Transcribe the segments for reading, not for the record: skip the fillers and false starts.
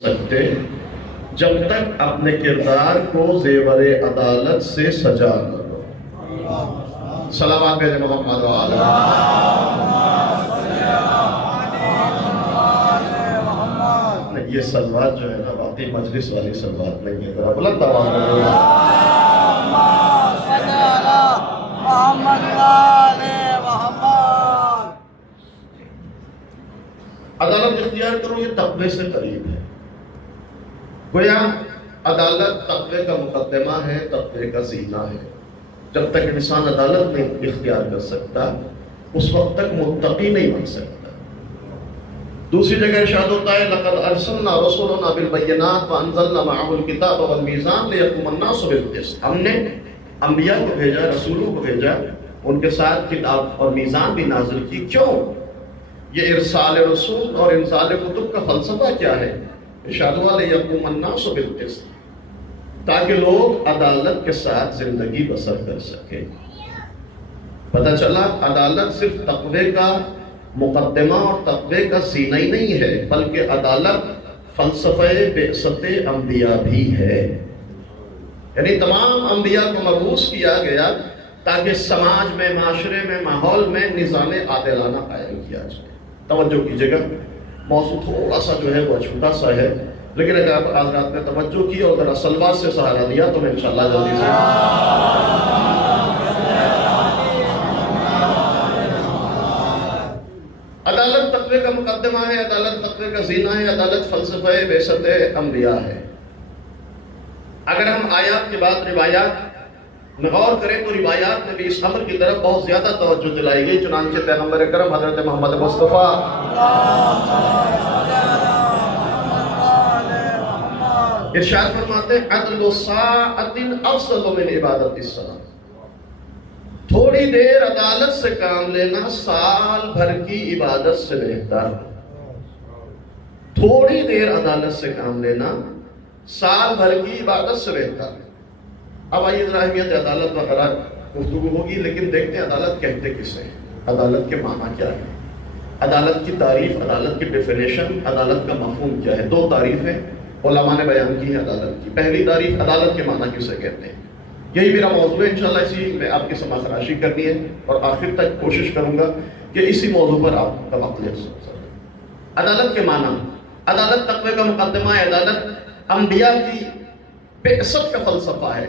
سکتے جب تک اپنے کردار کو زیور عدالت سے سجا نہ دو۔ صلوات بھیجے محمد وعلا۔ یہ صلوات جو ہے نا واقعی مجلس والی صلوات نہیں ہے، ذرا بلند آواز میں بولو۔ عدالت اختیار کرو، یہ تقوی سے قریب ہے۔ گویا عدالت تقوی کا مقدمہ ہے، تقوی کا زینہ ہے۔ جب تک انسان عدالت نہیں اختیار کر سکتا اس وقت تک متقی نہیں بن سکتا۔ دوسری جگہ ارشاد ہوتا ہے لقد ارسلنا رسولنا بالبینات وانزلنا معهم الکتاب والمیزان لیقوم الناس بالقسط۔ ہم نے انبیاء کو بھیجا، رسولوں کو بھیجا، ان کے ساتھ کتاب اور میزان بھی نازل کی۔ کیوں؟ یہ ارسال رسول اور انزال کتب کا فلسفہ کیا ہے؟ ارشاد ہوا لیقوم الناس بالقسط، تاکہ لوگ عدالت کے ساتھ زندگی بسر کر سکیں۔ پتہ چلا عدالت صرف تقوی کا مقدمہ اور تقوی کا زینہ ہی نہیں ہے، بلکہ عدالت فلسفہ بعثت انبیاء بھی ہے۔ یعنی تمام انبیاء کو مبعوث کیا گیا تاکہ سماج میں، معاشرے میں، ماحول میں نظام عادلانہ قائم کیا جائے۔ توجہ کیجیے گا، موضوع تھوڑا سا جو ہے وہ چھوٹا سا ہے، لیکن اگر آپ آج رات میں توجہ کی اور ذرا صلوات سے سہارا دیا تو میں انشاءاللہ جلدی سے عدالت تقوی کا مقدمہ ہے، عدالت تقوی کا زینہ ہے، عدالت فلسفہ بعثت انبیاء ہے۔ اگر ہم آیات کے بعد روایات میں غور کریں تو روایات میں بھی اس امر کی طرف بہت زیادہ توجہ دلائی گئی۔ چنانچہ پیغمبر اکرم حضرت محمد مصطفیٰ ارشاد فرماتے ہیں عدل ساعت افضل من عبادت الصلاۃ۔ تھوڑی دیر عدالت سے کام لینا سال بھر کی عبادت سے بہتر۔ تھوڑی دیر عدالت سے کام لینا سال بھر کی عبادت سے بہتر۔ اب آئیے ذرا اہمیت عدالت وغیرہ گفتگو ہوگی، لیکن دیکھتے ہیں عدالت کہتے کسے ہیں، عدالت کے معنی کیا ہے، عدالت کی تعریف، عدالت کی ڈیفینیشن، عدالت کا مفہوم کیا ہے۔ دو تعریفیں علماء نے بیان کی ہے عدالت کی۔ پہلی تعریف عدالت کے معنی کسے کہتے ہیں، یہی میرا موضوع ہے، انشاءاللہ اسی میں آپ کی سماع خراشی کرنی ہے اور آخر تک کوشش کروں گا کہ اسی موضوع پر آپ کا وقت لے سکیں۔ عدالت کے معنی، عدالت تقوی کا مقدمہ ہے، عدالت انبیاء کی بعثت کا فلسفہ ہے،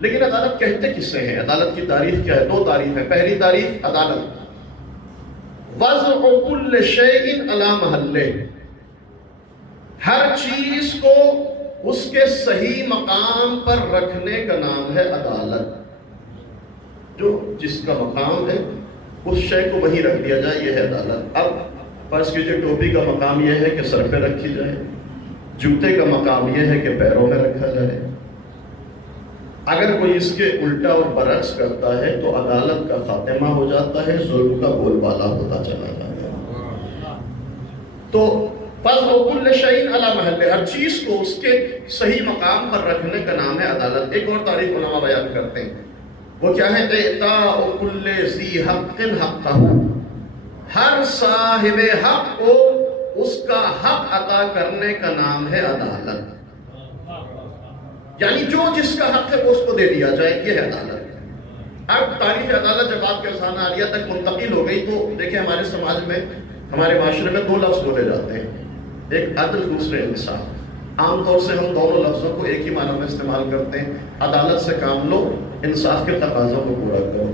لیکن عدالت کہتے کس سے ہیں؟ عدالت کی تعریف کیا ہے؟ دو تعریف ہے۔ پہلی تعریف عدالت وضع کل شیء علی محلہ، ہر چیز کو اس کے صحیح مقام پر رکھنے کا نام ہے عدالت۔ جو جس کا مقام ہے اس شے کو وہیں رکھ دیا جائے، یہ ہے عدالت۔ اب فرض کیجئے ٹوپی کا مقام یہ ہے کہ سر پہ رکھی جائے، جوتے کا مقام یہ ہے کہ پیروں میں رکھا جائے۔ اگر کوئی اس کے الٹا اور برعکس کرتا ہے تو عدالت کا خاتمہ ہو جاتا ہے، ظلم کا بول بالا ہوتا چلا جاتا ہے۔ تو فضع کل شیء علی محلہ، ہر چیز کو اس کے صحیح مقام پر رکھنے کا نام ہے عدالت۔ ایک اور تعریف علماء بیان کرتے ہیں، وہ کیا ہے؟ اعطاء کل ذی حق حقہ، ہر صاحب حق کو اس کا حق عطا کرنے کا نام ہے عدالت۔ یعنی جو جس کا حق ہے وہ اس کو دے دیا جائے، یہ ہے عدالت۔ اب تعریف عدالت جب آپ کے اذہان عالیہ تک منتقل ہو گئی تو دیکھیں ہمارے سماج میں، ہمارے معاشرے میں دو لفظ بولے جاتے ہیں، ایک عدل، دوسرے انصاف۔ عام طور سے ہم دونوں لفظوں کو ایک ہی معنی میں استعمال کرتے ہیں، عدالت سے کام لو، انصاف کے تقاضوں کو پورا کرو،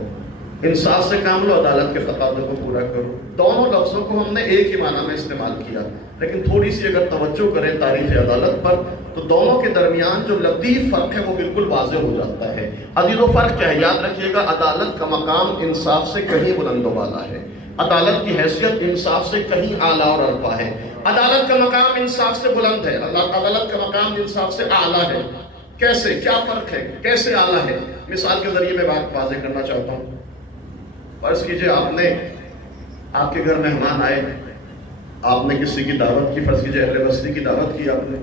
انصاف سے کام لو، عدالت کے تقاضوں کو پورا کرو۔ دونوں لفظوں کو ہم نے ایک ہی معنی میں استعمال کیا، لیکن تھوڑی سی اگر توجہ کریں تعریف عدالت پر تو دونوں کے درمیان جو لطیف فرق ہے وہ بالکل واضح ہو جاتا ہے۔ عدل و فرق کیا ہے؟ یاد رکھیے گا، عدالت کا مقام انصاف سے کہیں بلند و بالا ہے، عدالت کی حیثیت انصاف سے کہیں اعلیٰ اور ارفع ہے۔ عدالت کا مقام انصاف سے بلند ہے، عدالت کا مقام انصاف سے اعلیٰ ہے۔ کیسے؟ کیا فرق ہے؟ کیسے اعلیٰ ہے؟ مثال کے ذریعے میں بات واضح کرنا چاہتا ہوں۔ فرض کیجئے آپ کے گھر مہمان آئے، آپ نے کسی کی دعوت کی، فرض کیجئے اہل بستی کی دعوت کی، آپ نے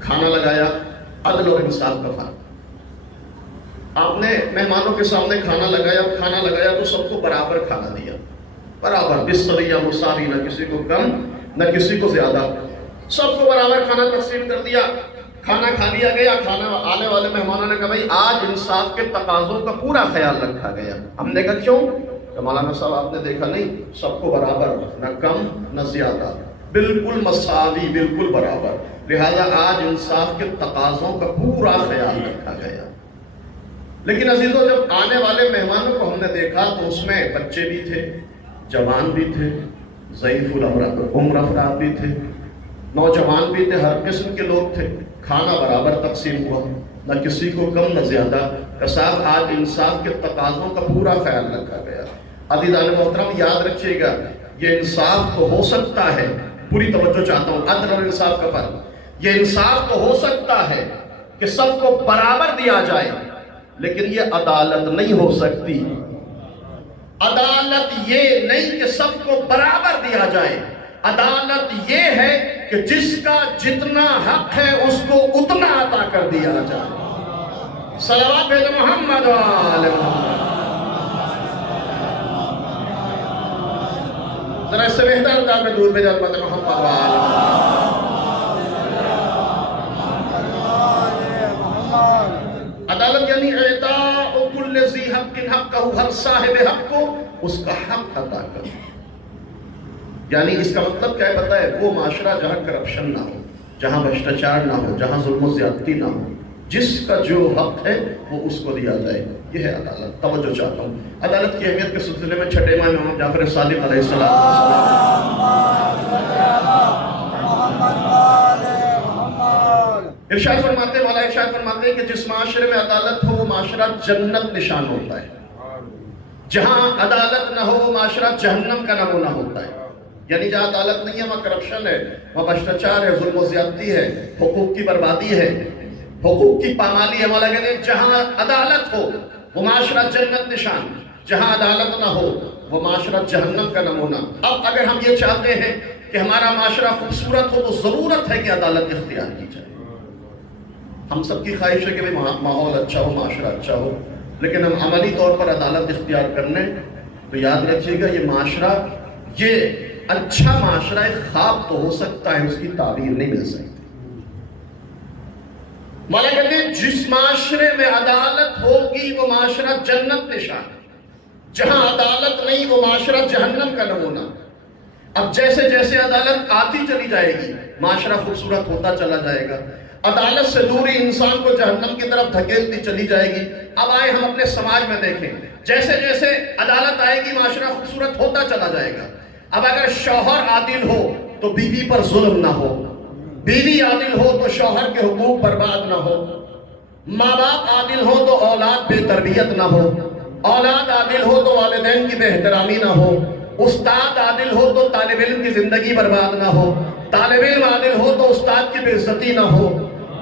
کھانا لگایا، عدل اور انصاف کا فرق۔ آپ نے مہمانوں کے سامنے کھانا لگایا تو سب کو برابر کھانا دیا، برابر بسریہ مساوی، نہ کسی کو کم نہ کسی کو زیادہ، سب کو برابر کھانا تقسیم کر دیا، کھانا کھا لیا گیا، کھانا آنے والے مہمانوں نے کہا بھائی آج انصاف کے تقاضوں کا پورا خیال رکھا گیا۔ ہم نے کہا کیوں؟ کہ مولانا صاحب آپ نے دیکھا نہیں، سب کو برابر، نہ کم نہ زیادہ، بالکل مساوی، بالکل برابر، لہذا آج انصاف کے تقاضوں کا پورا خیال رکھا گیا۔ لیکن عزیزوں جب آنے والے مہمانوں کو ہم نے دیکھا تو اس میں بچے بھی تھے، جوان بھی تھے، ضعیف العمر افراد بھی تھے، نوجوان بھی تھے، ہر قسم کے لوگ تھے۔ کھانا برابر تقسیم ہوا، نہ کسی کو کم نہ زیادہ، کہ صاحب آج انصاف کے تقاضوں کا پورا خیال رکھا گیا۔ عزیزان محترم یاد رکھیے گا، یہ انصاف تو ہو سکتا ہے، پوری توجہ چاہتا ہوں، عدل اور انصاف کا فرق، یہ انصاف تو ہو سکتا ہے کہ سب کو برابر دیا جائے، لیکن یہ عدالت نہیں ہو سکتی۔ عدالت یہ نہیں کہ سب کو برابر دیا جائے، عدالت یہ ہے کہ جس کا جتنا حق ہے اس کو اتنا عطا کر دیا جائے۔ صلوات بھیجو محمد و آل محمد۔ ذرا اس سے بہتر انداز میں درود بھیجو محمد و آل محمد۔ عدالت یعنی اعطاء کل ذی حق حقہ، ہر صاحب حق کو اس کا حق عطا کر۔ یعنی اس کا مطلب کیا ہے پتہ ہے؟ وہ معاشرہ جہاں کرپشن نہ ہو، جہاں بھرشٹاچار نہ ہو، جہاں ظلم و زیادتی نہ ہو، جس کا جو حق ہے وہ اس کو دیا جائے، یہ ہے عدالت۔ توجہ چاہتا ہوں، عدالت کی اہمیت کے سلسلے میں چھٹے امام امام جعفر صادق علیہ السلام ارشاد فرماتے ہیں، مولا ارشاد فرماتے ہیں کہ جس معاشرے میں عدالت ہو وہ معاشرہ جنت نشان ہوتا ہے، جہاں عدالت نہ ہو وہ معاشرہ جہنم کا نمونہ ہوتا ہے۔ یعنی جہاں عدالت نہیں ہے وہاں کرپشن ہے، وہاں بھرشٹاچار ہے، ظلم و زیادتی ہے، حقوق کی بربادی ہے، حقوق کی پامالی ہے۔ مولا کہتے ہیں جہاں عدالت ہو وہ معاشرہ جنت نشان، جہاں عدالت نہ ہو وہ معاشرہ جہنم کا نمونہ۔ اب اگر ہم یہ چاہتے ہیں کہ ہمارا معاشرہ خوبصورت ہو تو ضرورت ہے کہ عدالت اختیار کی جائے۔ ہم سب کی خواہش ہے کہ ماحول اچھا ہو، معاشرہ اچھا ہو، لیکن ہم عملی طور پر عدالت اختیار کر لیں تو یاد رکھیے گا یہ معاشرہ، یہ اچھا معاشرہ ایک خواب تو ہو سکتا ہے، اس کی تعبیر نہیں مل سکتی۔ مولا کہتے ہیں جس معاشرے میں عدالت ہوگی وہ معاشرہ جنت نشان، جہاں عدالت نہیں وہ معاشرہ جہنم کا نمونہ۔ اب جیسے جیسے عدالت آتی چلی جائے گی معاشرہ خوبصورت ہوتا چلا جائے گا، عدالت سے دوری انسان کو جہنم کی طرف دھکیلتی چلی جائے گی۔ اب آئے ہم اپنے سماج میں دیکھیں، جیسے جیسے عدالت آئے گی معاشرہ خوبصورت ہوتا چلا جائے گا۔ اب اگر شوہر عادل ہو تو بیوی پر ظلم نہ ہو، بیوی عادل ہو تو شوہر کے حقوق برباد نہ ہو، ماں باپ عادل ہو تو اولاد بے تربیت نہ ہو، اولاد عادل ہو تو والدین کی بے احترامی نہ ہو، استاد عادل ہو تو طالب علم کی زندگی برباد نہ ہو، طالب علم عادل ہو تو استاد کی بے عزتی نہ ہو،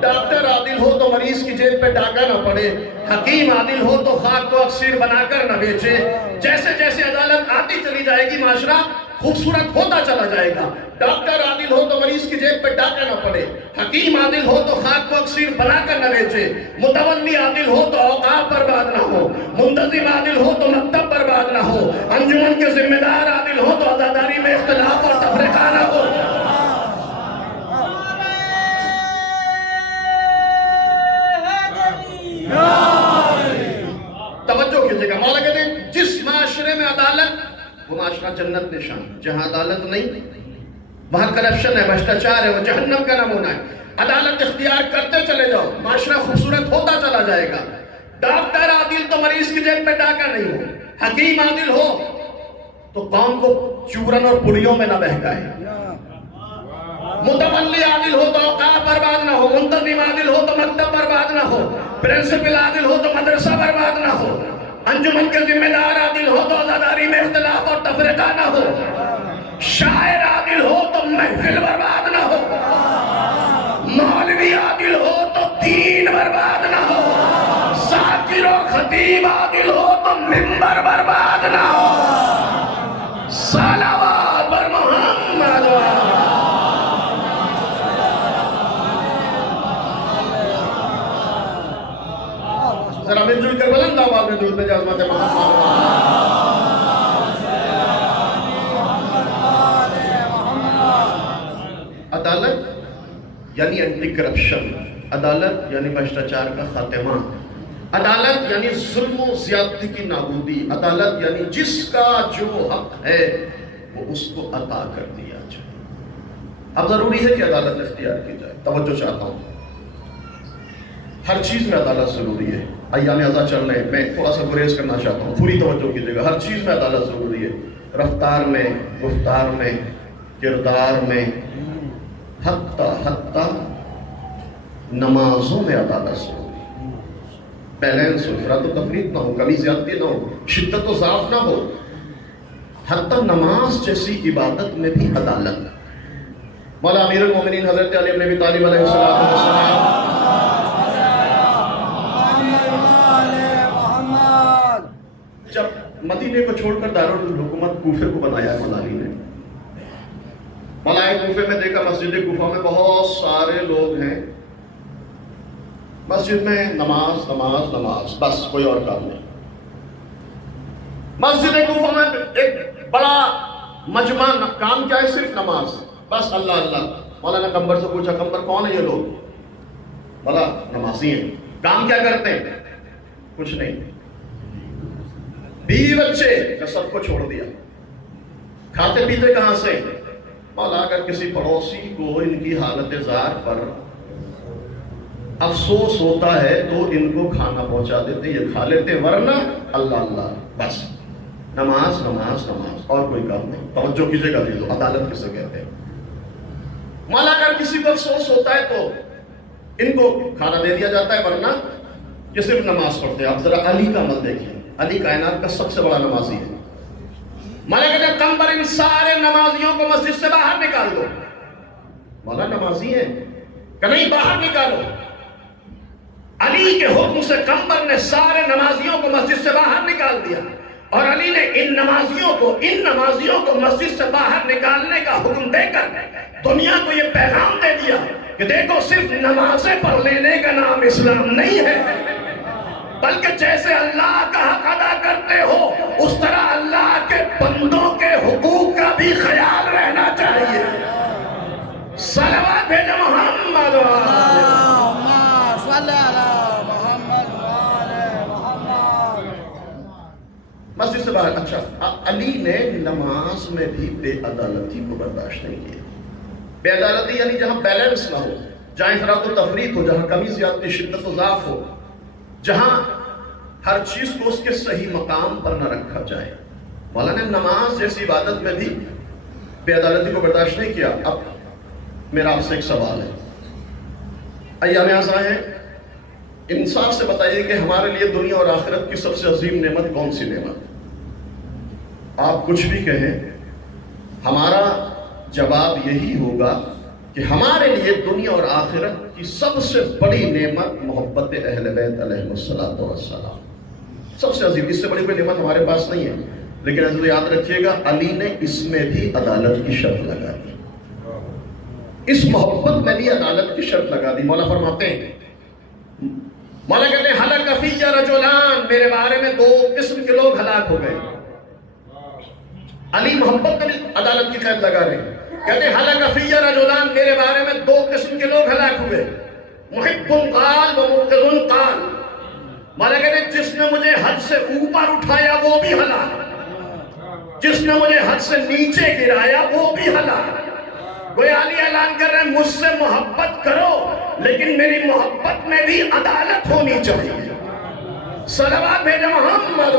ڈاکٹر عادل ہو تو مریض کی جیب پہ ڈاکہ نہ پڑے، حکیم عادل ہو تو خاک کو اکسیر بنا کر نہ بیچے۔ جیسے جیسے عدالت آتی چلی جائے گی معاشرہ خوبصورت ہوتا چلا جائے گا۔ ڈاکٹر عادل ہو تو مریض کی جیب پہ ڈاکہ نہ پڑے، حکیم عادل ہو تو خاک کو اکسیر بنا کر نہ بیچے، متولی عادل ہو تو اوقاف برباد نہ ہو، منتظم عادل ہو تو مکتب برباد نہ ہو، انجمن کے ذمہ دار عادل ہو تو عزاداری میں اختلاف اور تفرقہ نہ ہو۔ توجہ کیجئے گا، مولا کہتے ہیں جس معاشرے میں عدالت وہ معاشرہ جنت نشان، جہاں عدالت نہیں وہاں کرپشن ہے، بھرشٹاچار ہے، وہ جہنم کا نمونہ ہے۔ عدالت اختیار کرتے چلے جاؤ معاشرہ خوبصورت ہوتا چلا جائے گا۔ ڈاکٹر عادل تو مریض کی جیب پہ ڈاکہ نہیں ہو، حکیم عادل ہو تو قوم کو چورن اور پلیوں میں نہ بہکائے، متولی عادل ہو تو اوقاف برباد نہ ہو، منتظم عادل ہو تو مکتب برباد نہ ہو، پرنسپل عادل ہو تو مدرسہ برباد نہ ہو، انجمن کے ذمہ دار عادل ہو تو عزاداری میں اختلاف اور تفرقہ نہ ہو، شاعر عادل ہو تو محفل برباد نہ ہو، مولوی عادل ہو تو دین برباد نہ ہو، ذاکر و خطیب عادل ہو تو منبر برباد نہ ہو۔ صلوات بر محمد ذرا مل جل کر بلند آواز میں درود بھیجو عظمت محمد۔ عدالت یعنی اینٹی کرپشن، عدالت یعنی بھرشٹاچار کا خاتمہ، عدالت یعنی ظلم و زیادتی کی نابودی، عدالت یعنی جس کا جو حق ہے وہ اس کو عطا کر دیا جائے۔ اب ضروری ہے کہ عدالت اختیار کی جائے۔ توجہ چاہتا ہوں، ہر چیز میں عدالت ضروری ہے۔ ایام ازاں چل رہے ہیں، میں تھوڑا سا گریز کرنا چاہتا ہوں، پوری توجہ کیجیے گا۔ ہر چیز میں عدالت ضروری ہے، رفتار میں، گفتار میں، کردار میں، حتی نمازوں میں عدالت ضروری ہے۔ بیلنس ہو، افراط و تفریط نہ ہو، کمی زیادتی نہ ہو، شدت و ضعف نہ ہو۔ حتی نماز جیسی عبادت میں بھی عدالت۔ مولا امیر المومنین حضرت علی بن ابی طالب علیہ السلام جب مدینے کو چھوڑ کر دارالحکومت کوفے کو بنایا مولا علی نے، مولا کوفے میں دیکھا مسجد کوفہ میں بہت سارے لوگ ہیں، مسجد میں نماز نماز نماز، بس کوئی اور کام نہیں۔ مسجد کوفہ میں ایک بڑا مجمع، کام کیا ہے؟ صرف نماز، بس اللہ اللہ۔ مولانا کمبر سے پوچھا، کمبر کون ہے یہ لوگ؟ بولا نمازی ہیں۔ کام کیا کرتے ہیں؟ کچھ نہیں۔ بیوی بچے کا سب کو چھوڑ دیا، کھاتے پیتے کہاں سے؟ مولا اگر کسی پڑوسی کو ان کی حالت زار پر افسوس ہوتا ہے تو ان کو کھانا پہنچا دیتے، یہ کھا لیتے، ورنہ اللہ اللہ، بس نماز نماز نماز، اور کوئی کام نہیں۔ توجہ کیجیے گا، دیکھو عدالت کسے کہتے ہیں۔ مولا اگر کسی کو افسوس ہوتا ہے تو ان کو کھانا دے دیا جاتا ہے، ورنہ یہ صرف نماز پڑھتے ہیں۔ اب ذرا علی کا عمل دیکھیے، علی کائنات کا سب سے بڑا نمازی ہے۔ مولا کہتے ہیں کمبر ان سارے نمازیوں کو مسجد سے باہر نکال دو۔ مولا نمازی ہیں کہ نہیں، باہر نکالو۔ علی کے حکم سے کمبر نے سارے نمازیوں کو مسجد سے باہر نکال دیا، اور علی نے ان نمازیوں کو مسجد سے باہر نکالنے کا حکم دے کر دنیا کو یہ پیغام دے دیا کہ دیکھو صرف نمازیں پڑھ لینے کا نام اسلام نہیں ہے، بلکہ جیسے اللہ کا حق ادا کرتے ہو اس طرح اللہ کے بندوں کے حقوق کا بھی خیال رہنا چاہیے۔ صلوات بھیجو محمد مسجد سے باہر۔ اچھا، علی نے نماز میں بھی بے عدالتی کو برداشت نہیں کیا۔ بے عدالتی یعنی جہاں بیلنس نہ ہو، جہاں افراط و تفریط ہو، جہاں کمی زیادتی، شدت و ضعف ہو، جہاں ہر چیز کو اس کے صحیح مقام پر نہ رکھا جائے۔ مولانا نے نماز جیسی عبادت میں بھی بے عدالتی کو برداشت نہیں کیا۔ اب میرا آپ سے ایک سوال ہے، ایام ازاں ہیں، انصاف سے بتائیے کہ ہمارے لیے دنیا اور آخرت کی سب سے عظیم نعمت کون سی نعمت؟ آپ کچھ بھی کہیں، ہمارا جواب یہی ہوگا کہ ہمارے لیے دنیا اور آخرت کی سب سے بڑی نعمت محبت اہل بیت علیہ السلام، سب سے عظیم۔ اس سے بڑی کوئی نعمت ہمارے پاس نہیں ہے، لیکن حضرت یاد رکھیے گا علی نے اس میں بھی عدالت کی شرط لگا دی، اس محبت میں بھی عدالت کی شرط لگا دی۔ مولا فرماتے ہیں، مولا کہتے ہیں ہلاک فی رجلان، میرے بارے میں دو قسم کے لوگ ہلاک ہو گئے۔ علی محبت میں بھی عدالت کی قید لگا رہے ہیں، کہتے ہیں ہلاک فی رجلان، میرے بارے میں دو قسم کے لوگ ہلاک ہوئے، محب قال و مبغض قال۔ مولا کہتے ہیں جس نے مجھے حد سے اوپر اٹھایا وہ بھی ہلاک، جس نے مجھے حد سے نیچے گرایا وہ بھی ہلاک۔ کوئی علی اعلان کر رہے ہیں مجھ سے محبت کرو لیکن میری محبت میں بھی عدالت ہونی چاہیے۔ صلوات بھیجو محمد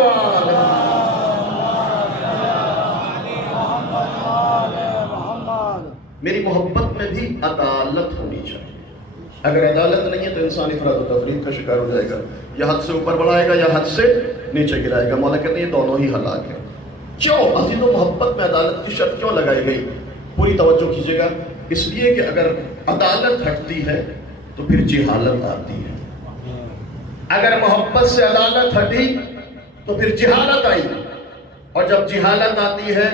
میری محبت میں بھی عدالت ہونی چاہیے۔ اگر عدالت نہیں ہے تو انسان افراط و تفریط کا شکار ہو جائے گا، یا حد سے اوپر بڑھائے گا یا حد سے نیچے گرائے گا۔ مولا کہتے ہیں یہ دونوں ہی ہلاک ہیں۔ کیوں عزیز و محبت میں عدالت کی شرط کیوں لگائی گئی؟ پوری توجہ کیجیے گا، اس لیے کہ اگر عدالت ہٹتی ہے تو پھر جہالت آتی ہے، اگر محبت سے عدالت ہٹی تو پھر جہالت آئی، اور جب جہالت آتی ہے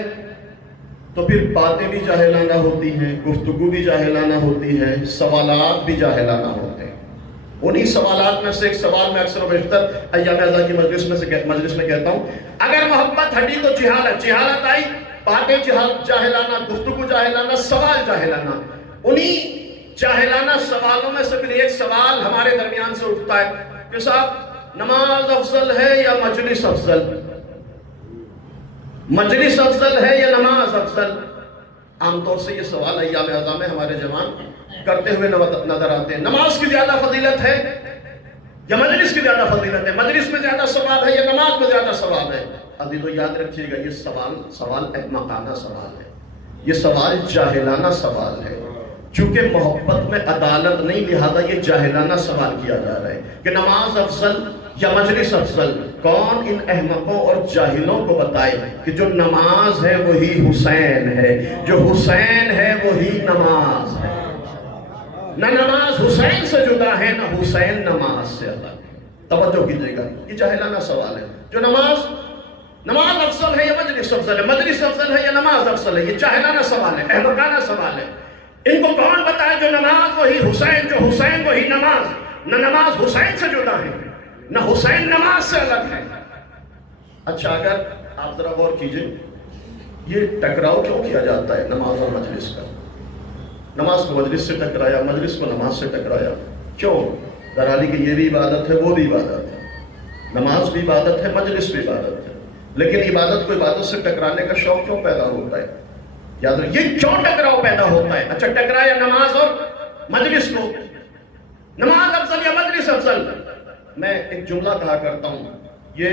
تو پھر باتیں بھی جاہلانہ ہوتی ہیں، گفتگو بھی جاہلانہ ہوتی ہے، سوالات بھی جاہلانہ ہوتے ہیں۔ انہی سوالات میں سے ایک سوال میں اکثر و بیشتر ایام ازاں کی مجلس میں کہتا ہوں، اگر محبت ہٹی تو جہالت آئی، باتیں جاہلانہ، گفتگو جاہلانہ، سوال جاہلانہ۔ انہی جاہلانہ سوالوں میں سے پھر ایک سوال ہمارے درمیان سے اٹھتا ہے کہ صاحب نماز افضل ہے یا مجلس افضل؟ مجلس افضل ہے یا نماز افضل؟ عام طور سے یہ سوال ایام اعظام میں ہمارے جوان کرتے ہوئے نظر آتے ہیں. نماز کی زیادہ فضیلت ہے یا مجلس کی زیادہ فضیلت ہے؟ مجلس میں زیادہ ثواب ہے یا نماز میں زیادہ ثواب ہے؟ عزیزو یاد رکھیے گا یہ سوال احمقانہ سوال ہے، یہ سوال جاہلانہ سوال ہے. چونکہ محبت میں عدالت نہیں، لہذا یہ جاہلانہ سوال کیا جا رہا ہے کہ نماز افضل یا مجلس افضل. کون ان احمقوں اور جاہلوں کو بتائے کہ جو نماز ہے وہی حسین ہے، جو حسین ہے وہی نماز ہے. نہ نماز حسین سے جدا ہے، نہ حسین نماز سے الگ. توجہ کیجئے گا، یہ جاہلانہ سوال ہے. جو نماز افضل ہے یا مجلس افضل ہے، مجلس افضل ہے یا نماز افضل ہے، یہ جاہلانہ سوال ہے، احمقانہ سوال ہے. ان کو کون بتائے جو نماز وہی حسین، جو حسین وہی نماز. نہ نماز حسین سے جدا ہے، نہ حسین نماز سے الگ ہے. اچھا اگر آپ ذرا غور کیجئے، یہ ٹکراؤ کیوں کیا جاتا ہے نماز اور مجلس کا؟ نماز کو مجلس سے ٹکرایا، مجلس کو نماز سے ٹکرایا، کیوں؟ درالی کہ یہ بھی عبادت ہے، وہ بھی عبادت ہے. نماز بھی عبادت ہے، مجلس بھی عبادت ہے. لیکن عبادت کو عبادت سے ٹکرانے کا شوق کیوں پیدا ہوتا ہے؟ یاد رکھیں یہ کیوں ٹکراؤ پیدا ہوتا ہے؟ اچھا ٹکرایا نماز اور مجلس کو، نماز افضل یا مجلس افضل؟ میں ایک جملہ کہا کرتا ہوں، یہ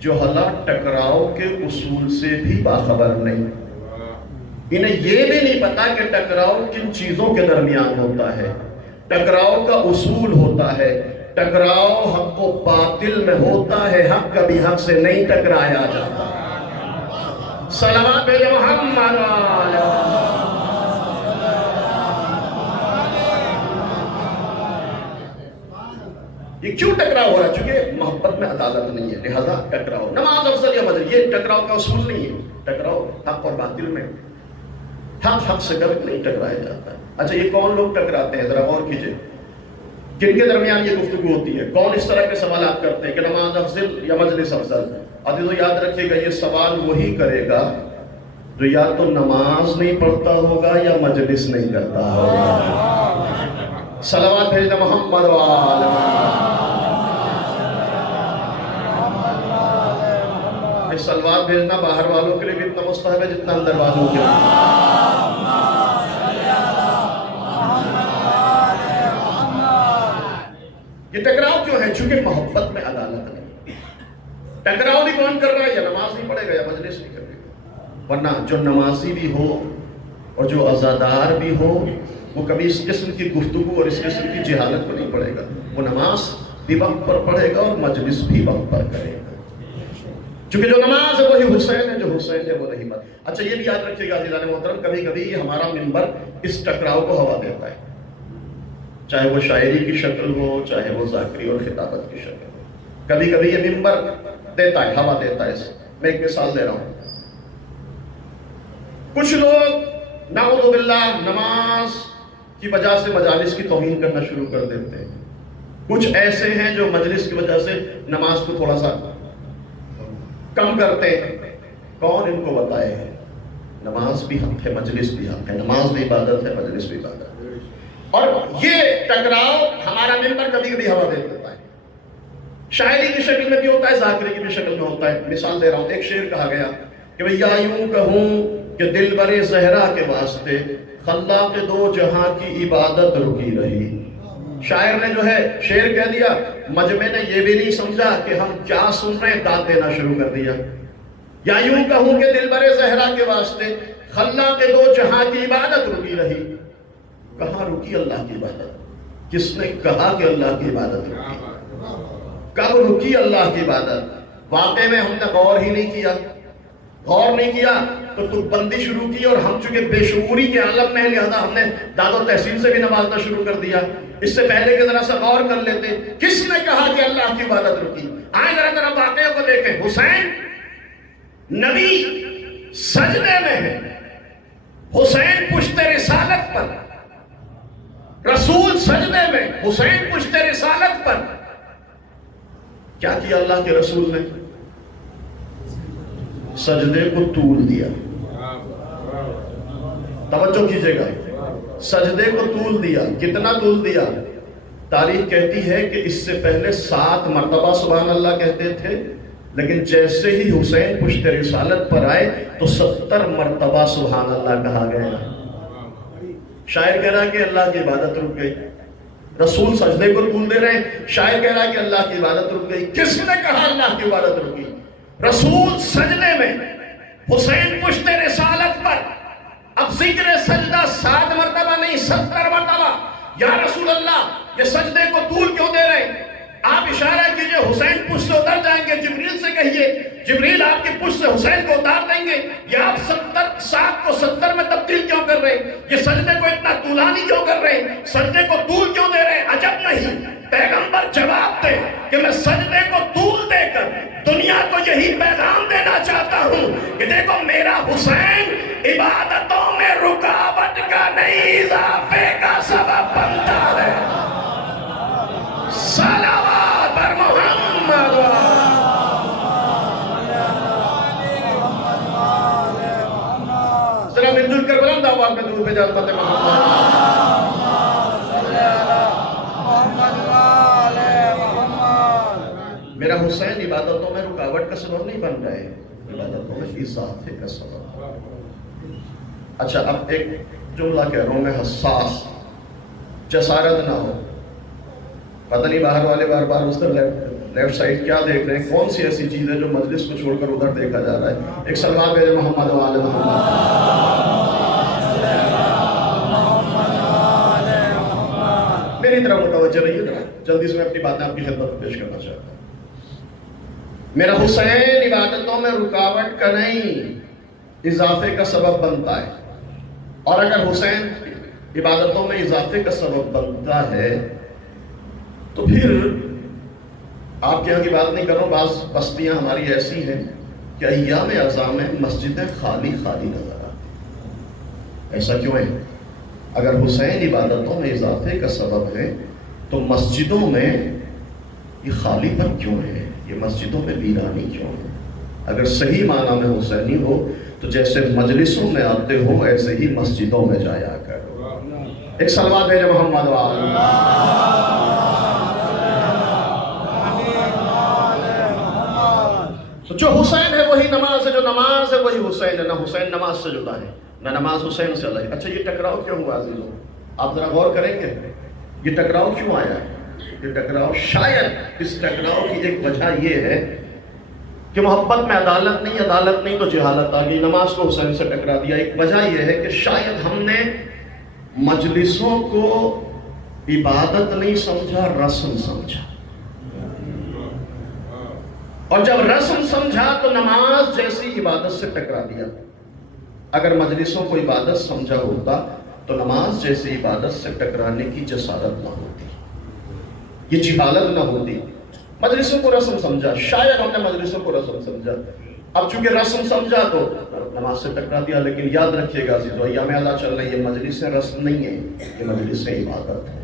جوہلا ٹکراؤ کے اصول سے بھی باخبر نہیں. انہیں یہ بھی نہیں پتا کہ ٹکراؤ کن چیزوں کے درمیان ہوتا ہے. ٹکراؤ کا اصول ہوتا ہے، ٹکراؤ حق و باطل میں ہوتا ہے، حق کبھی حق سے نہیں ٹکرایا جاتا. صلوات بھیجے محمد یہ کیوں ٹکراؤ ہو رہا ہے؟ چونکہ محبت میں عدالت نہیں ہے، لہذا ٹکراؤ. نماز افضل یا مجلس، یہ ٹکراؤ کا اصول نہیں ہے. ٹکراؤ حق اور باطل میں، حق سے کبھی نہیں ٹکرایا جاتا. اچھا یہ کون لوگ ٹکراتے ہیں؟ ذرا غور کیجئے کن کے درمیان یہ گفتگو ہوتی ہے، کون اس طرح کے سوالات کرتے ہیں کہ نماز افضل یا مجلس افضل. عزیزو یاد رکھیے گا یہ سوال وہی کرے گا جو یا تو نماز نہیں پڑھتا ہوگا یا مجلس نہیں کرتا ہوگا. صلوات بھیجنا محمد وآل محمد. صلوات بھیجنا باہر والوں کے لیے بھی اتنا مستحب ہے جتنا اندر والوں کے لیے. یہ ٹکراؤ کیوں ہے؟ چونکہ محبت میں عدالت نہیں. ٹکراؤ بھی کون کر رہا ہے؟ یا نماز نہیں پڑھے گا یا مجلس نہیں کرے گا. ورنہ جو نمازی بھی ہو اور جو عزادار بھی ہو وہ کبھی اس قسم کی گفتگو اور اس قسم کی جہالت کو نہیں پڑھے گا. وہ نماز بھی وقت پر پڑھے گا اور مجلس بھی وقت پر کرے گا. چونکہ جو نماز ہے وہی حسین ہے، جو حسین ہے وہ نہیں بات. اچھا یہ بھی یاد رکھیے گا عزیزان محترم، کبھی کبھی ہمارا منبر اس ٹکراؤ کو ہوا دیتا ہے، چاہے وہ شاعری کی شکل ہو، چاہے وہ ذاکری اور خطابت کی شکل ہو. کبھی کبھی یہ منبر دیتا ہے، ہوا دیتا ہے. میں ایک مثال دے رہا ہوں. کچھ لوگ نعوذ باللہ نماز کی وجہ سے مجالس کی توہین کرنا شروع کر دیتے ہیں. کچھ ایسے ہیں جو مجلس کی وجہ سے نماز کو تھوڑا سا کم کرتے ہیں. کون ان کو بتائے؟ نماز بھی حق ہے، مجلس بھی حق ہے. نماز بھی عبادت ہے، مجلس بھی عبادت ہے. اور یہ ٹکراؤ ہمارا منبر کبھی کبھی ہوا دے دیتا ہے. شاعری کی شکل میں بھی ہوتا ہے، ذاکری کی بھی شکل میں ہوتا ہے. مثال دے رہا ہوں، ایک شعر کہا گیا کہ بھئی یا یوں کہوں کہ دل بر زہرا کے واسطے خلاق دو جہاں کی عبادت رکی رہی. شاعر نے جو ہے شعر کہہ دیا، مجمع نے یہ بھی نہیں سمجھا کہ ہم کیا سن رہے ہیں، داد دینا شروع کر دیا. یا یوں کہوں کہ دل بر زہرا کے واسطے خلاق دو جہاں کی عبادت رکی رہی. کہاں رکی اللہ کی عبادت؟ کس نے کہا کہ اللہ کی عبادت رکی؟ کب رکی اللہ کی عبادت؟ واقع میں ہم نے غور ہی نہیں کیا. غور نہیں کیا تو تک بندی شروع کی، اور ہم چونکہ بے شعوری کے عالم میں ہیں لہذا ہم نے داد و تحسین سے بھی نوازنا شروع کر دیا. اس سے پہلے کہ ذرا سا غور کر لیتے، کس نے کہا کہ اللہ کی عبادت رکی؟ آئیں ذرا واقعے کو دیکھیں. حسین نبی سجدے میں ہے، حسین پشت رسالت پر، رسول سجدے میں، حسین پشت رسالت پر. کیا کیا اللہ کے رسول نے؟ سجدے کو طول دیا. توجہ کیجئے گا. سجدے کو طول دیا. کتنا طول دیا؟ تاریخ کہتی ہے کہ اس سے پہلے 7 مرتبہ سبحان اللہ کہتے تھے، لیکن جیسے ہی حسین پشت رسالت پر آئے تو 70 مرتبہ سبحان اللہ کہا گیا. شاعر کہہ رہا کہ اللہ کی عبادت رک گئی. رسول سجدے کو طول دے رہے ہیں، شاعر کہہ رہا کہ اللہ کی عبادت رک گئی. کس نے کہا اللہ کی عبادت رکی؟ رسول سجدے میں، حسین پشت رسالت پر. اب ذکر سجدہ 7 مرتبہ نہیں 70 مرتبہ. یا رسول اللہ یہ سجدے کو طول کیوں دے رہے ہیں؟ آپ اشارہ کیجئے حسین پشت سے اتر جائیں گے. جبریل سے کہیے جبریل آپ کی پشت سے حسین کو اتار دیں گے. یا آپ 7 کو 70 میں تبدیل کیوں کر رہے ہیں؟ یہ سجدے کو اتنا طولانی کیوں کر رہے ہیں؟ سجدے کو طول کیوں دے رہے ہیں؟ عجب نہیں پیغمبر جواب دے کہ میں سجدے کو طول دے کر دنیا کو یہی پیغام دینا چاہتا ہوں کہ دیکھو میرا حسین عبادتوں میں رکاوٹ کا نہیں اضافے کا سبب بنتا ہے. صلوات بر محمد. ذرا مل جل کر بلند آواز میں درود بھیجا امت محمد. میرا حسین عبادتوں میں رکاوٹ کا سبب نہیں بن رہا ہے، عبادتوں میں اضافے کا سبب. اچھا اب ایک جملہ کہہ رہا ہوں میں حساس، جسارت نہ ہو. پتہ نہیں باہر والے بار بار اس طرح لیفٹ سائڈ کیا دیکھ رہے ہیں، کون سی ایسی چیز ہے جو مجلس کو چھوڑ کر ادھر دیکھا جا رہا ہے. ایک سلوات بھیجے محمد و آل محمد. میری طرف متوجہ رہیے، جلدی سے میں اپنی باتیں آپ کی خدمت میں پیش کرنا چاہتا ہوں. میرا حسین عبادتوں میں رکاوٹ کا نہیں اضافے کا سبب بنتا ہے. اور اگر حسین عبادتوں میں اضافے کا سبب بنتا ہے تو پھر آپ کے یہاں کی بات نہیں کر رہا ہوں، بعض بستیاں ہماری ایسی ہیں کہ ایام اعزاں میں مسجدیں خالی خالی نظر آتی. ایسا کیوں ہے؟ اگر حسین عبادتوں میں اضافے کا سبب ہے تو مسجدوں میں یہ خالی پن کیوں ہے؟ یہ مسجدوں میں ویرانی کیوں ہے؟ اگر صحیح معنی میں حسینی ہو تو جیسے مجلسوں میں آتے ہو ایسے ہی مسجدوں میں جایا کرو. ایک سلوات بھیجے محمد و آل محمد. تو جو حسین ہے وہی نماز ہے، جو نماز ہے وہی حسین ہے. نہ حسین نماز سے جدا ہے نہ نماز حسین سے الگ. اچھا یہ ٹکراؤ کیوں ہوا عزیزوں؟ آپ ذرا غور کریں گے یہ ٹکراؤ کیوں آیا؟ یہ ٹکراؤ شاید اس ٹکراؤ کی ایک وجہ یہ ہے کہ محبت میں عدالت نہیں تو جہالت آ گئی. نماز کو حسین سے ٹکرا دیا. ایک وجہ یہ ہے کہ شاید ہم نے مجلسوں کو عبادت نہیں سمجھا، رسم سمجھا. اور جب رسم سمجھا تو نماز جیسی عبادت سے ٹکرا دیا. اگر مجلسوں کو عبادت سمجھا ہوتا تو نماز جیسی عبادت سے ٹکرانے کی جسارت نہ ہوتی، یہ جہالت نہ ہوتی. مجلسوں کو رسم سمجھا، شاید ہم نے مجلسوں کو رسم سمجھا. اب چونکہ رسم سمجھا تو نماز سے ٹکرا دیا. لیکن یاد رکھیے گا عزیزو، ایام اعزاں چل رہی ہے، یہ مجلسیں رسم نہیں ہے، یہ مجلسیں عبادت ہے.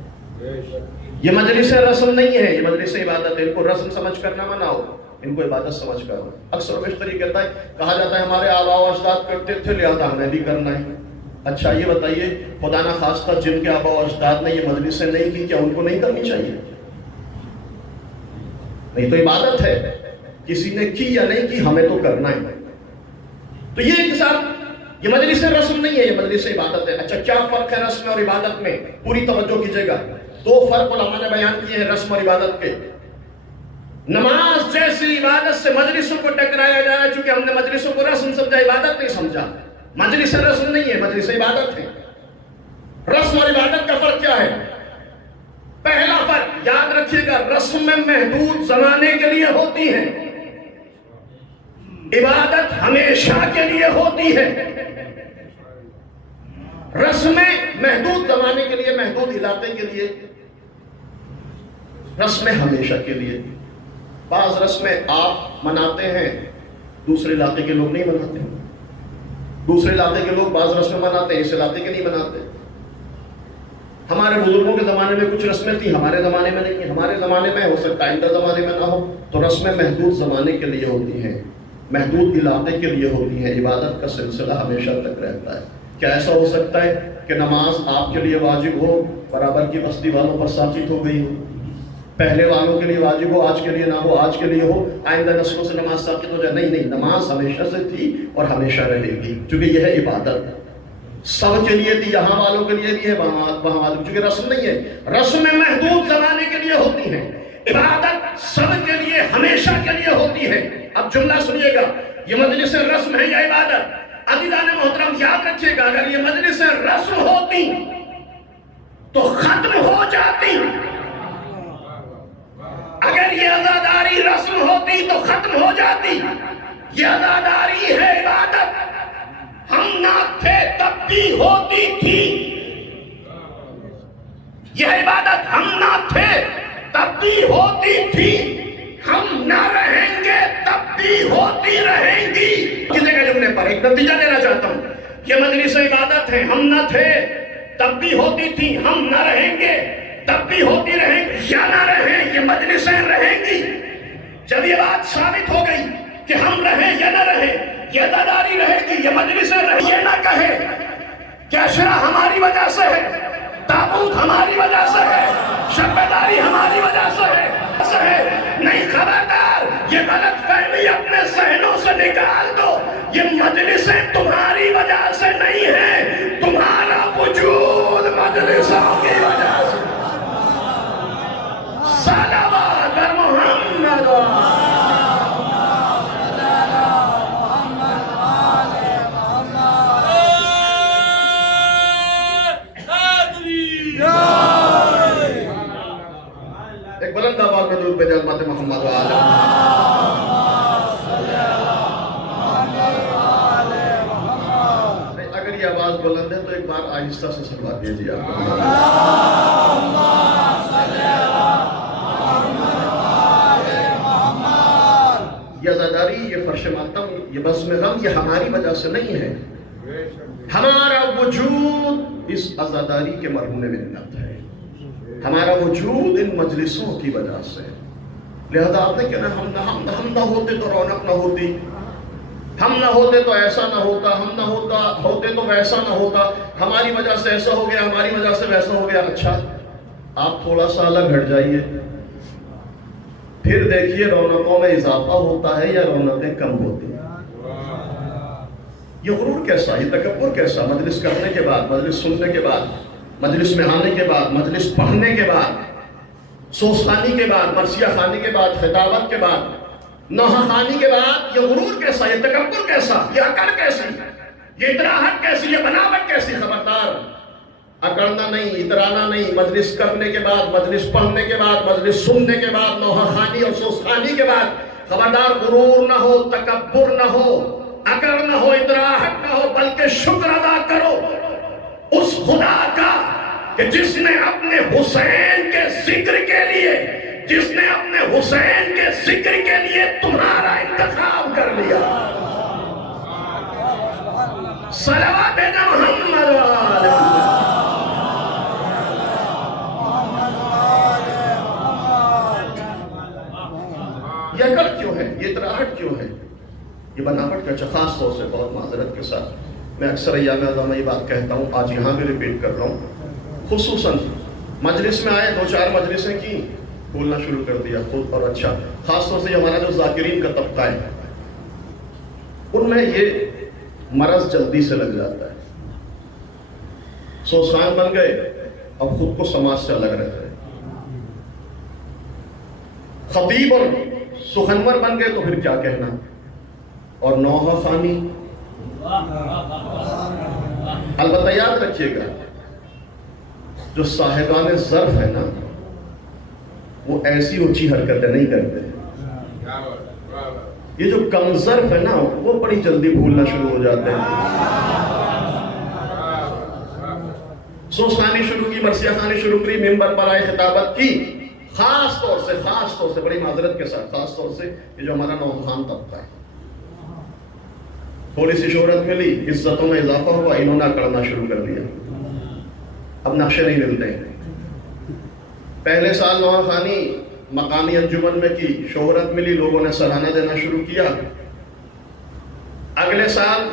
یہ مجلسیں رسم نہیں ہے، یہ مجلسیں عبادت ہے. ان کو رسم سمجھ کر نہ مناؤ، ان کو عبادت سمجھ کر. اکثر و بیشتر یہ کہتا ہے، کہا جاتا ہے ہمارے آباء و اجداد کرتے تھے لہذا ہمیں بھی کرنا ہے. اچھا یہ بتائیے خدا نہ خواستہ جن کے آباء و اجداد نے یہ مجلسیں نہیں کی، کیا ان کو نہیں کرنی چاہیے؟ نہیں تو عبادت ہے، کسی نے کی یا نہیں کی ہمیں تو کرنا ہے. تو یہ ایک ساتھ یہ مجلس رسم نہیں ہے، یہ مجلس عبادت ہے. اچھا کیا فرق ہے رسم اور عبادت میں؟ پوری توجہ کیجئے گا. 2 فرق علماء نے بیان کیے ہیں رسم اور عبادت کے. نماز جیسی عبادت سے مجلسوں کو ٹکرایا جائے، چونکہ ہم نے مجلسوں کو رسم سمجھا، عبادت نہیں سمجھا. مجلس رسم نہیں ہے، مجلس عبادت ہے. رسم اور عبادت کا فرق کیا ہے؟ پہلا فرق یاد رکھیے گا، رسم میں محدود زمانے کے لیے ہوتی ہے، عبادت ہمیشہ کے لیے ہوتی ہے. رسمیں محدود زمانے کے لیے، محدود علاقے کے لیے، رسمیں ہمیشہ کے لیے. بعض رسمیں آپ مناتے ہیں دوسرے علاقے کے لوگ نہیں مناتے، دوسرے علاقے کے لوگ بعض رسمیں مناتے ہیں اس علاقے کے نہیں مناتے. ہمارے بزرگوں کے زمانے میں کچھ رسمیں تھیں، ہمارے زمانے میں نہیں. ہمارے زمانے میں ہو سکتا ہے آئندہ زمانے میں نہ ہو. تو رسمیں محدود زمانے کے لیے ہوتی ہیں، محدود علاقے کے لیے ہوتی ہیں. عبادت کا سلسلہ ہمیشہ تک رہتا ہے. کیا ایسا ہو سکتا ہے کہ نماز آپ کے لیے واجب ہو، برابر کی بستی والوں پر ساقط ہو گئی ہو؟ پہلے والوں کے لیے واجب ہو، آج کے لیے نہ ہو، آج کے لیے ہو، آئندہ نسلوں سے نماز ساقط ہو جائے؟ نہیں، نماز ہمیشہ سے تھی اور ہمیشہ رہے گی، کیونکہ یہ ہے عبادت۔ سب کے لیے تھی، یہاں والوں کے لیے بھی ہے، وہاں والوں، کیونکہ رسم نہیں ہے، رسم محدود زمانے کے لیے ہوتی ہے، عبادت سب کے لیے ہمیشہ کے لیے ہوتی ہے۔ اب جملہ سنیے گا، یہ مجلس رسم ہے یا عبادت؟ عزیزان محترم یاد رکھیے گا، اگر یہ مجلس رسم ہوتی تو ختم ہو جاتی، اگر یہ عزاداری رسم ہوتی تو ختم ہو جاتی۔ یہ عزاداری ہے عبادت، ہم نہ تھے تب بھی ہوتی تھی۔ یہ عبادت ہم نہ تھے تب بھی ہوتی تھی، ہم نہ رہیں گے تب بھی ہوتی رہیں گی۔ کسی کے جملے پر ایک نتیجہ دینا چاہتا ہوں، یہ مجلس عبادت ہے، ہم نہ تھے تب بھی ہوتی تھی، ہم نہ رہیں گے تب بھی ہوتی رہیں گی، یا نہ رہیں یہ مجلسیں رہیں گی۔ جب یہ بات ثابت ہو گئی کہ ہم رہیں یا نہ رہیں، یہ عزاداری رہے گی، یہ مجلسیں رہیں، یہ نہ کہے کہ عشرہ ہماری وجہ سے ہے، تابوت ہماری وجہ سے ہے، شبیداری ہماری وجہ سے ہے، نہیں، خبردار، یہ غلط فہمی اپنے ذہنوں سے نکال دو۔ یہ مجلسیں تمہاری وجہ سے نہیں ہیں، تمہارا وجود مجلسوں کی وجہ سے۔ صلوات بر محمد ایک بلند آواز میں درود بھیجیں امت محمد وآلہ۔ اگر یہ آواز بلند ہے تو ایک بار آہستہ سے صلوات دیجیے آپ۔ یہ عزاداری، یہ فرش ماتم، یہ بزم غم، یہ ہماری وجہ سے نہیں ہے، ہمارا وجود اس عزاداری کے مرہون منت ہے، ہمارا وجود ان مجلسوں کی وجہ سے۔ لہذا آپ نے کہنا ہم نہ ہوتے تو رونق نہ ہوتی، ہم نہ ہوتے تو ایسا نہ ہوتا، ہم نہ ہوتے تو ویسا نہ ہوتا، ہماری وجہ سے ایسا ہو گیا، ہماری وجہ سے ویسا ہو گیا۔ اچھا، آپ تھوڑا سا الگ ہٹ جائیے، پھر دیکھیے رونقوں میں اضافہ ہوتا ہے یا رونقیں کم ہوتی ہیں۔ یہ غرور کیسا، یہ تکبر کیسا؟ مجلس کرنے کے بعد، مجلس سننے کے بعد، مجلس میں آنے کے بعد، مجلس پڑھنے کے بعد، سوس خانی کے بعد، مرثیہ خانی کے بعد، خطابت کے بعد، نوحہ خانی کے بعد، یہ غرور کیسا، یہ تکبر کیسا، یہ اکڑ کیسی، یہ اتراہٹ کیسی، یہ بناوٹ کیسی؟ خبردار، اکڑنا نہیں، اترانا نہیں۔ مجلس کرنے کے بعد، مجلس پڑھنے کے بعد، مجلس سننے کے بعد، نوحہ خانی اور سوس خانی کے بعد خبردار غرور نہ ہو، تکبر نہ ہو، اکڑ نہ ہو، اتراہٹ نہ ہو، بلکہ شکر ادا کرو اس خدا کا کہ جس نے اپنے حسین کے ذکر کے لیے، جس نے اپنے حسین کے ذکر کے لیے تمہارا انتخاب کر لیا۔ صلوات محمد وآلہ۔ یہ اکڑ کیوں ہے، یہ اتراہٹ کیوں ہے، یہ بناوٹ کا؟ خاص طور سے بہت معذرت کے ساتھ میں اکثر ایام اعظم میں یہ بات کہتا ہوں، آج یہاں بھی ریپیٹ کر رہا ہوں، خصوصاً مجلس میں آئے، 2-4 مجلسیں کی، بولنا شروع کر دیا خود، اور اچھا خاص طور سے ہمارا جو ذاکرین کا طبقہ ہے، ان میں یہ مرض جلدی سے لگ جاتا ہے، سوسان بن گئے، اب خود کو سماج سے الگ رہتے ہیں، خطیب اور سخنور بن گئے تو پھر کیا کہنا، اور نوحہ خانی۔ البتہ یاد رکھیے گا، جو صاحبان ظرف ہے نا، وہ ایسی اونچی حرکتیں نہیں کرتے، یہ جو کم ظرف ہے نا، وہ بڑی جلدی بھولنا شروع ہو جاتے ہیں۔ سوس خانی شروع کی، مرثیہ خانی شروع کی، ممبر پر آئے، خطابت کی، خاص طور سے بڑی معذرت کے ساتھ، خاص طور سے یہ جو ہمارا نوجوان طبقہ ہے، تھوڑی سی شہرت ملی، عزتوں میں اضافہ ہوا، انہوں نے کرنا شروع کر دیا، اب نقشے نہیں ملتے۔ پہلے سال نوحہ خانی مقامی انجمن میں کی، شہرت ملی، لوگوں نے سراہنا دینا شروع کیا، اگلے سال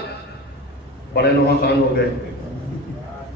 بڑے نوحہ خان ہو گئے،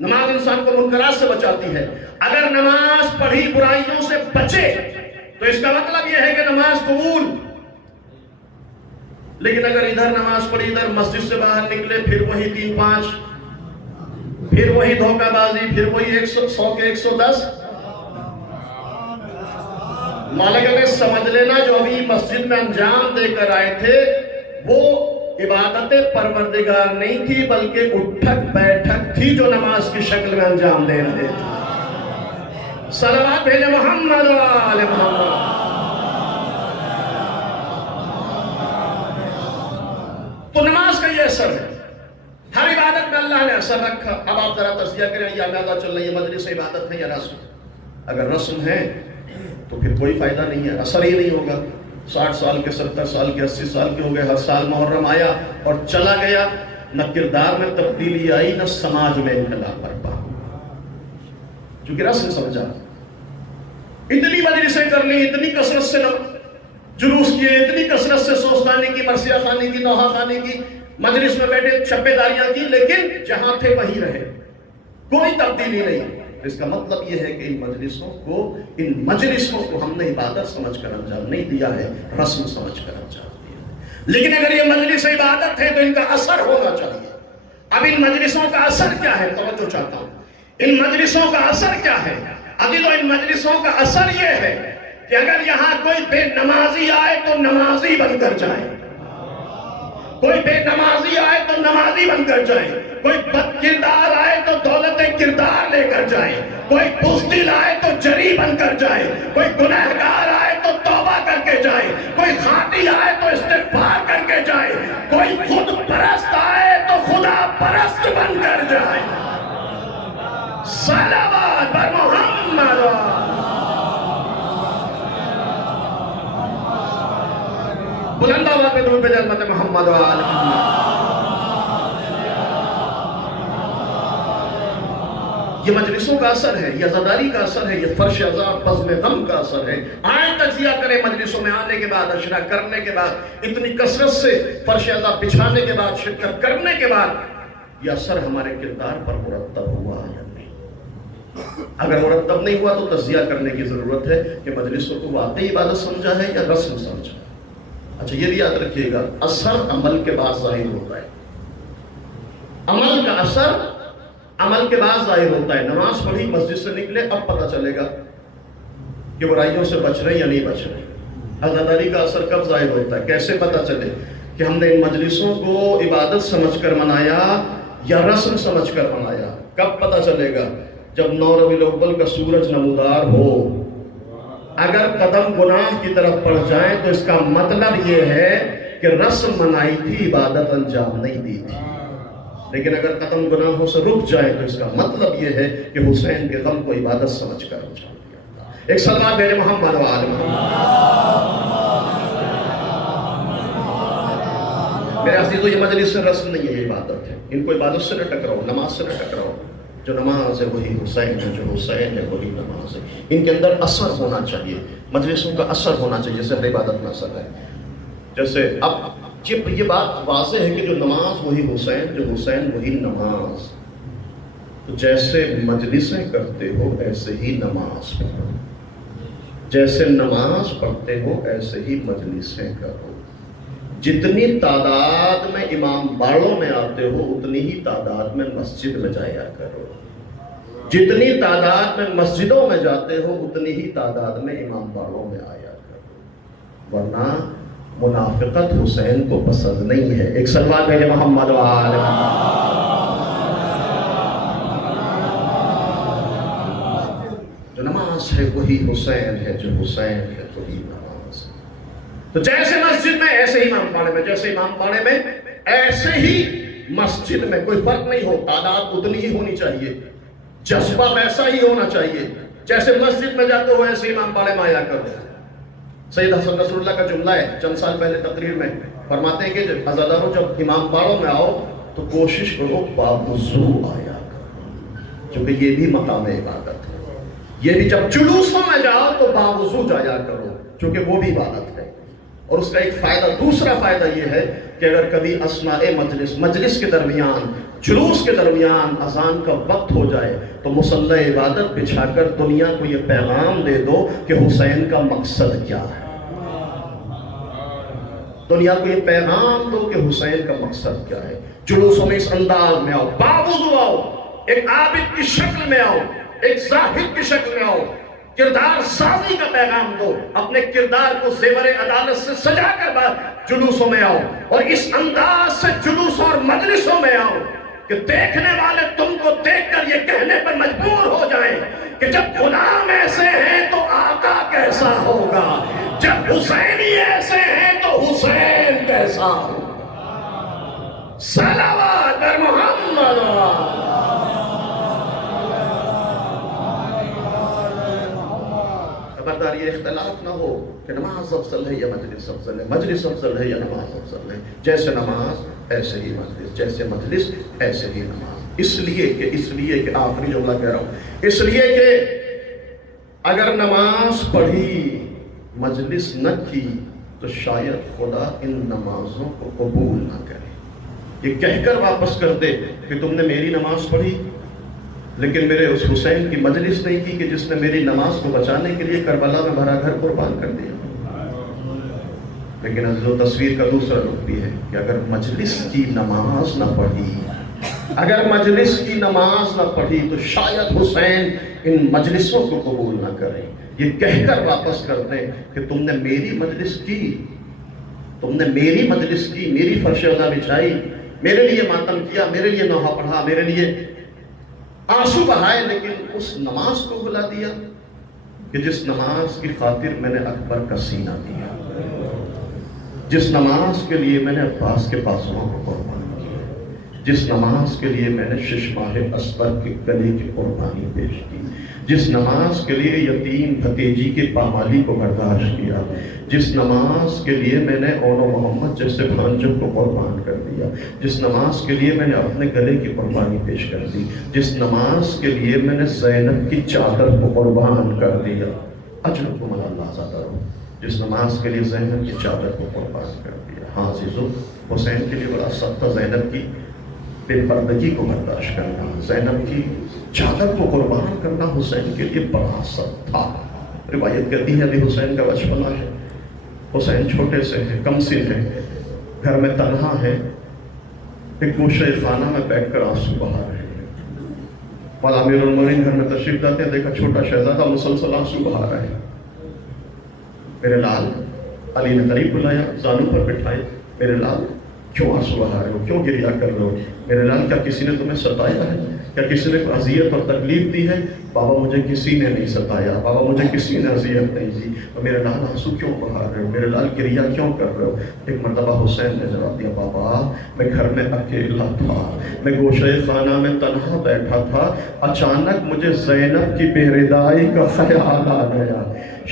نماز انسان کو منکرات سے بچاتی ہے. اگر نماز پڑھی برائیوں سے بچے تو اس کا مطلب یہ ہے کہ نماز قبول. لیکن اگر ادھر نماز پڑھی ادھر مسجد سے باہر نکلے پھر وہی 3-5 پھر وہی دھوکہ بازی پھر وہی 100 کے 110 مالک نے سمجھ لینا جو ابھی مسجد میں انجام دے کر آئے تھے وہ عبادت پروردگار نہیں تھی بلکہ اٹھک بیٹھک تھی جو نماز کی شکل میں انجام دے رہے تھے. صلوات بھیجے محمد و آل محمد. تو نماز کا یہ اثر ہے. ہر عبادت میں اللہ نے اثر رکھا. اب آپ ذرا تجزیہ کریں یہ اندازہ چل رہی ہے مجلس عبادت ہے یا رسم. اگر رسم ہے تو پھر کوئی فائدہ نہیں ہے, اثر ہی نہیں ہوگا. 60 سال کے 70 سال کے 80 سال کے ہو گئے, ہر سال محرم آیا اور چلا گیا, نہ کردار میں تبدیلی آئی نہ سماج میں انقلاب برپا. چونکہ رسم سمجھا, اتنی مجلسیں کرنی, اتنی کثرت سے جلوس کیے, اتنی کثرت سے سوس خانی کی, مرثیہ خانی کی, نوحہ خانی کی, مجلس میں بیٹھے چھپے داریاں کی, لیکن جہاں تھے وہیں رہے, کوئی تبدیلی نہیں. اس کا مطلب یہ ہے کہ ان مجلسوں کو ہم نے عبادت سمجھ کر انجام نہیں دیا ہے, رسم سمجھ کر انجام دیا ہے. لیکن اگر یہ مجلس عبادت ہے تو ان کا اثر ہونا چاہیے. اب ان مجلسوں کا اثر کیا ہے, توجہ چاہتا ہوں. ان مجلسوں کا اثر کیا ہے؟ ابھی تو ان مجلسوں کا اثر یہ ہے کہ اگر یہاں کوئی بے نمازی آئے تو نمازی بن کر جائے, کوئی بے نمازی آئے تو نمازی بن کر جائے, کوئی بد کردار آئے تو دولت کردار لے کر جائے, کوئی بزدل آئے تو جری بن کر جائے, کوئی گنہگار آئے تو توبہ کر کے جائے, کوئی خاطی آئے تو استغفار کر کے جائے, کوئی خود پرست آئے تو خدا پرست بن کر جائے. صلوات بر محمد. بلند آواز میں درود بھیجیں امت محمد و آل محمد. یہ مجلسوں کا اثر ہے, یہ عزاداری کا اثر ہے, یہ فرش عذاب بزم غم کا اثر ہے. آئیں تجزیہ کریں مجلسوں میں آنے کے بعد, اشرا کرنے کے بعد, اتنی کثرت سے فرش عذاب بچھانے کے بعد, شرکت کرنے کے بعد, یہ اثر ہمارے کردار پر مرتب ہوا یا نہیں. اگر مرتب نہیں ہوا تو تجزیہ کرنے کی ضرورت ہے کہ مجلسوں کو واقعی عبادت سمجھا ہے یا رسم سمجھا ہے. اچھا یہ بھی یاد رکھیے گا, اثر عمل کے بعد ظاہر ہوتا ہے. عمل کا اثر عمل کے بعد ظاہر ہوتا ہے. نماز پڑھی مسجد سے نکلے اب پتہ چلے گا کہ برائیوں سے بچ رہے یا نہیں بچ رہے. عزاداری کا اثر کب ظاہر ہوتا ہے, کیسے پتہ چلے کہ ہم نے ان مجلسوں کو عبادت سمجھ کر منایا یا رسم سمجھ کر منایا؟ کب پتہ چلے گا؟ جب 9 ربیع الاول کا سورج نمودار ہو. اگر قدم گناہ کی طرف پڑ جائیں تو اس کا مطلب یہ ہے کہ رسم منائی تھی, عبادت انجام نہیں دی تھی. لیکن اگر قدم گناہوں سے رک جائیں تو اس کا مطلب یہ ہے کہ حسین کے غم کو عبادت سمجھ کر انجام دیا. ایک صلوات بھیجیں محمد و آل محمد. میرے عزیزو, یہ مجلس سے رسم نہیں ہے, یہ عبادت ہے. ان کو عبادت سے نہ ٹکراؤ, نماز سے نہ ٹکراؤ. جو نماز ہے وہی حسین ہے, جو حسین ہے وہی نماز ہے. ان کے اندر اثر ہونا چاہیے, مجلسوں کا اثر ہونا چاہیے, جیسے ہر عبادت میں اثر ہے. جیسے اب یہ بات واضح ہے کہ جو نماز وہی حسین, جو حسین وہی نماز. تو جیسے مجلسیں کرتے ہو ایسے ہی نماز پڑھو, جیسے نماز پڑھتے ہو ایسے ہی مجلسیں کرو. جتنی تعداد میں امام باڑوں میں آتے ہو اتنی ہی تعداد میں مسجد میں جایا کرو. جتنی تعداد میں مسجدوں میں جاتے ہو اتنی ہی تعداد میں امام باڑوں میں آیا کرو, ورنہ منافقت حسین کو پسند نہیں ہے. ایک صلوات بھیجیں محمد و آل محمد. جو نماز ہے وہی حسین ہے, جو حسین ہے وہی نماز. تو جیسے مسجد میں ایسے ہی امام باڑے میں, جیسے امام باڑے میں ایسے ہی مسجد میں. کوئی فرق نہیں ہو, تعداد اتنی ہی ہونی چاہیے, جذبہ ویسا ہی ہونا چاہیے. جیسے مسجد میں جاتے ہو ایسے امام باڑے میں آیا کرو. سید حسن نصر اللہ کا جملہ ہے, چند سال پہلے تقریر میں فرماتے ہیں کہ عزاداروں جب امام باڑوں میں آؤ تو کوشش کرو باوضو آیا کرو, کیونکہ یہ بھی مقام عبادت ہے. یہ بھی جب جلوسوں میں جاؤ تو باوضو جایا کرو, کیونکہ وہ بھی عبادت ہے. اور اس کا ایک فائدہ, دوسرا فائدہ یہ ہے کہ اگر کبھی اثناء مجلس کے درمیان جلوس کے درمیان اذان کا وقت ہو جائے تو مصلی عبادت بچھا کر دنیا کو یہ پیغام دے دو کہ حسین کا مقصد کیا ہے. دنیا کو یہ پیغام دو کہ حسین کا مقصد کیا ہے. جلوسوں میں اس انداز میں آؤ، باوضو آؤ، ایک عابد کی شکل میں آؤ، ایک زاہد کی شکل میں آؤ، کردار سازی کا پیغام دو، اپنے کردار کو زیور عدالت سے سجا کر جلوسوں میں آؤ، اور اس انداز سے جلوس اور مجلسوں میں آؤ کہ دیکھنے والے تم کو دیکھ کر یہ کہنے پر مجبور ہو جائیں کہ جب غلام ایسے ہیں تو آقا کیسا ہوگا، جب حسینی ایسے ہیں تو حسین کیسا ہوگا. صلوات بر محمد. خبردار یہ اختلاف نہ ہو کہ نماز افضل ہے یا مجلس افضل ہے، مجلس افضل ہے یا نماز افضل ہے. جیسے نماز ایسے ہی مجلس، جیسے مجلس ایسے ہی نماز. اس لیے کہ آخری جملہ کہہ رہا ہوں، اس لیے کہ اگر نماز پڑھی مجلس نہ کی تو شاید خدا ان نمازوں کو قبول نہ کرے. یہ کہہ کر واپس کر دے کہ تم نے میری نماز پڑھی لیکن میرے اس حسین کی مجلس نہیں کی کہ جس نے میری نماز کو بچانے کے لیے کربلا میں بھرا گھر قربان کر دیا. لیکن جو تصویر کا دوسرا رخ بھی ہے کہ اگر مجلس کی نماز نہ پڑھی، اگر مجلس کی نماز نہ پڑھی تو شاید حسین ان مجلسوں کو قبول نہ کرے. یہ کہہ کر واپس کر دیں کہ تم نے میری مجلس کی، تم نے میری مجلس کی، میری فرش عزا بچھائی، میرے لیے ماتم کیا، میرے لیے نوحہ پڑھا، میرے لیے آنسو بہائے، لیکن اس نماز کو بلا دیا کہ جس نماز کی خاطر میں نے اکبر کا سینہ دیا، جس نماز کے لیے میں نے عباس کے بازوؤں کو قربان کیا، جس نماز کے لیے میں نے ششماہ اصغر کے گلے کی قربانی پیش کی، جس نماز کے لیے یتیم بھتیجی کے پامالی کو برداشت کیا، جس نماز کے لیے میں نے اون و محمد جیسے بھانجوں کو قربان کر دیا، جس نماز کے لیے میں نے اپنے گلے کی قربانی پیش کر دی، جس نماز کے لیے میں نے زینب کی چادر کو قربان کر دیا. اجرکم اللہ زیادہ رہو. جس نماز کے لیے زینب کی چادر کو قربان کر دیا. ہاں عزیزو، حسین کے لیے بڑا سخت تھا زینب کی بے پردگی کو برداشت کرنا، زینب کی چادر کو قربان کرنا حسین کے لیے بڑا سخت تھا. روایت کرتی ہے ابھی حسین کا بچپنا ہے، حسین چھوٹے سے ہیں، کم سن ہے، گھر میں تنہا ہے، ایک گوشہ خانہ میں بیٹھ کر آنسو بہا رہے ہیں. مولا امیر المومنین گھر میں تشریف لاتے ہیں، دیکھا چھوٹا شہزادہ مسلسل آنسو بہا رہے ہیں. میرے لال، علی نے قریب بلایا، زانو پر بٹھائے. میرے لال کیوں آنسو بہا رہے ہو، کیوں گریہ کر رہے ہو؟ میرے لال کیا کسی نے تمہیں ستایا ہے، کیا کسی نے اذیت اور تکلیف دی ہے؟ بابا مجھے کسی نے نہیں ستایا، بابا مجھے کسی نے اذیت نہیں دی. اور میرے لال آنسو کیوں بہا رہے ہو، میرے لال گریہ کیوں کر رہے ہو؟ ایک مرتبہ حسین نے جواب دیا، بابا میں گھر میں اکیلا تھا، میں گوشہ خانہ میں تنہا بیٹھا تھا، اچانک مجھے زینب کی بے ردائی کا خیال آ گیا.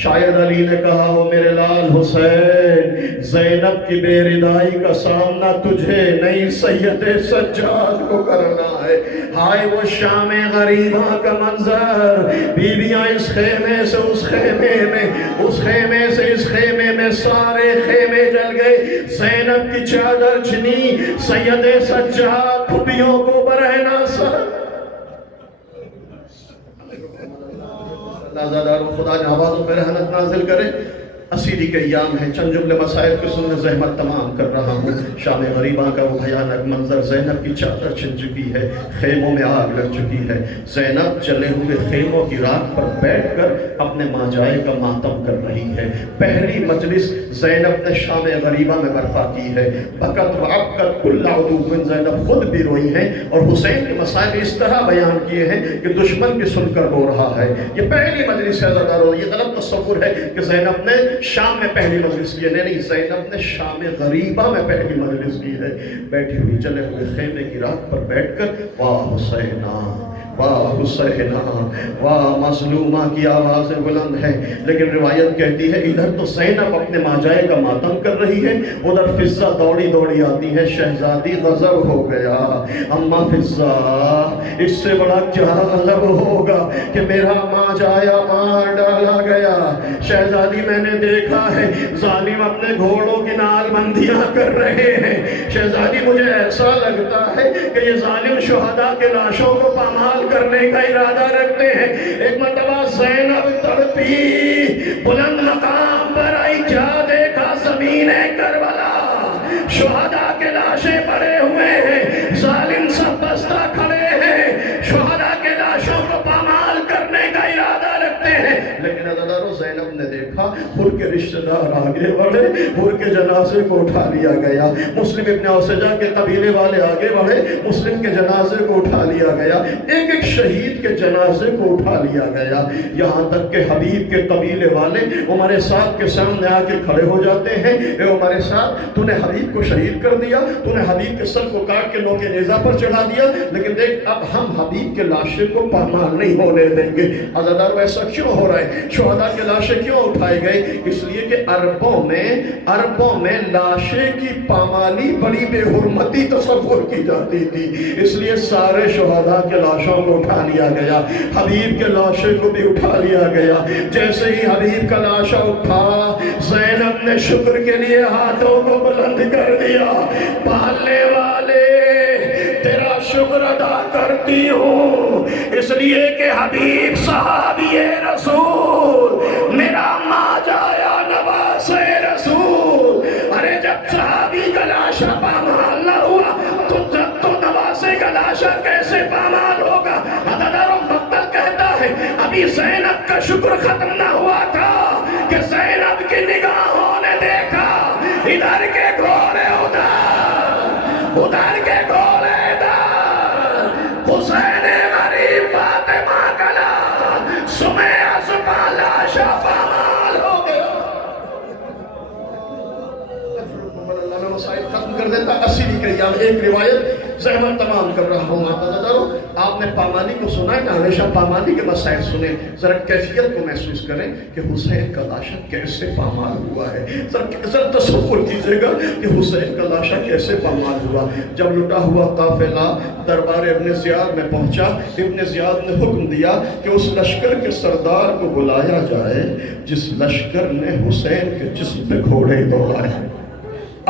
شاید علی نے کہا ہو میرے لال حسین، زینب کی بے ردائی کا سامنا تجھے نہیں سید سجاد کو کرنا ہے. ہائے وہ شام غریبہ کا منظر، بیویاں اس خیمے سے اس خیمے میں، اس خیمے سے اس خیمے میں، سارے خیمے جل گئے. زینب کی چادر چھنی، سید سجاد پھپھیوں کو برہنہ سر. اللہ زیادہ رو خدا نے آوازوں پہ رحمت نازل کرے. اسیری کے ایام ہیں، چند جملے مسائل کی سننے زحمت تمام کر رہا ہوں. شام غریبہ کا وہ بھیانک منظر، زینب کی چادر چھن چکی ہے، خیموں میں آگ لگ چکی ہے. زینب جلے ہوئے خیموں کی رات پر بیٹھ کر اپنے ماجائے کا ماتم کر رہی ہے. پہلی مجلس زینب نے شام غریبہ میں برپا کی ہے. بکت وعبکت کل عدو، زینب خود بھی روئی ہیں اور حسین کے مسائل اس طرح بیان کیے ہیں کہ دشمن بھی سن کر رو رہا ہے. یہ پہلی مجلس ہے زیادہ رو. یہ غلط تصور ہے کہ زینب نے شام میں پہلی مجلس کی ہے. نہیں، زینب نے شام غریبہ میں پہلی مجلس کی ہے. بیٹھی ہوئی جلے ہوئے خیمے کی رات پر بیٹھ کر واہ حسینہ، واہ حسینہ، واہ مظلومہ کی آوازیں بلند ہیں. لیکن روایت کہتی ہے ادھر تو زینب اپنے ماجائے کا ماتم کر رہی ہے، ادھر فضہ دوڑی دوڑی آتی ہے. شہزادی غضب ہو گیا، اما فضہ اس سے بڑا کیا غضب ہوگا کہ میرا ماجایا مار ڈالا گیا. شہزادی میں نے دیکھا ہے ظالم اپنے گھوڑوں کی نال بندیاں کر رہے ہیں، شہزادی مجھے ایسا لگتا ہے کہ یہ ظالم شہداء کے لاشوں کو پامال کرنے کا ارادہ رکھتے ہیں۔ ایک مرتبہ زینب تڑپی، بلند مقام پر آئی، کیا دیکھا؟ زمین کربلا، شہداء کے لاشیں پڑے ہوئے ہیں، ظالم سب بستہ کھڑے ہیں، شہداء کے لاشوں کو پامال کرنے کا ارادہ رکھتے ہیں۔ لیکن عزیزانو زینب نے دیکھا پھر کے رشتہ دار آگے بڑھے، پھر کے جنازے کو اٹھا لیا گیا، مسلم ابن اوسجہ کے قبیلے والے آگے بڑھے، مسلم کے جنازے کو اٹھا لیا گیا، ایک ایک شہید کے جنازے کو اٹھا لیا گیا، یہاں تک کہ حبیب کے قبیلے والے عمر سعد کے سامنے آ کے کھڑے ہو جاتے ہیں، اے عمر سعد تو نے حبیب کو شہید کر دیا، تو نے حبیب کے سر کو کاٹ کے نوکے نیزہ پر چڑھا دیا، لیکن دیکھ اب ہم حبیب کے لاشیں کو پامال نہیں ہونے دیں گے۔ عزیزانو ایسا کیوں ہو رہا ہے؟ شہداء کے لاشیں کیوں اٹھائے گئے؟ اس لیے کہ عربوں میں لاشیں کی پامالی بڑی بے حرمتی تصور کی جاتی تھی، اس لیے سارے شہداء کے لاشوں کو اٹھا لیا گیا، حبیب کے لاشیں کو بھی اٹھا لیا گیا۔ جیسے ہی حبیب کا لاشا اٹھا، زینب نے شکر کے لیے ہاتھوں کو بلند کر دیا، پالنے والے تیرا شکر ادا کرتی ہوں، اس لیے کہ حبیب صحابی رسول، میرا ماجا یا نواز رسول۔ ارے جب صحابی کا لاشا پامال نہ ہوا تو نواز کا لاشا کیسے پامال ہوگا؟ عزیزانو مقتل کہتا ہے ابھی زینب کا شکر ختم نہ ہوا تھا کہ زینب کی نگاہوں نے دیکھا ادھر کے گھوڑے ادھر کے گھوڑے ادھر، حسین غریب فاطمہ کا لال، سمیہ سپا لاشا پامال ہو گیا۔ اللہ میں مسائل ختم کر دیتا، اسیری کے یاد ایک روایت زحمت تمام کر رہا ہوں۔ آپ نے پامالی کو سنا ہے نا، ہمیشہ پامالی کے مسائل سنیں، ذرا کیفیت کو محسوس کریں کہ حسین کا لاشا کیسے پامال ہوا ہے، ذرا تصور کیجئے گا کہ حسین کا لاشا کیسے پامال ہوا۔ جب لٹا ہوا قافلہ دربار ابن زیاد میں پہنچا، ابن زیاد نے حکم دیا کہ اس لشکر کے سردار کو بلایا جائے جس لشکر نے حسین کے جسم پہ گھوڑے دوڑائے۔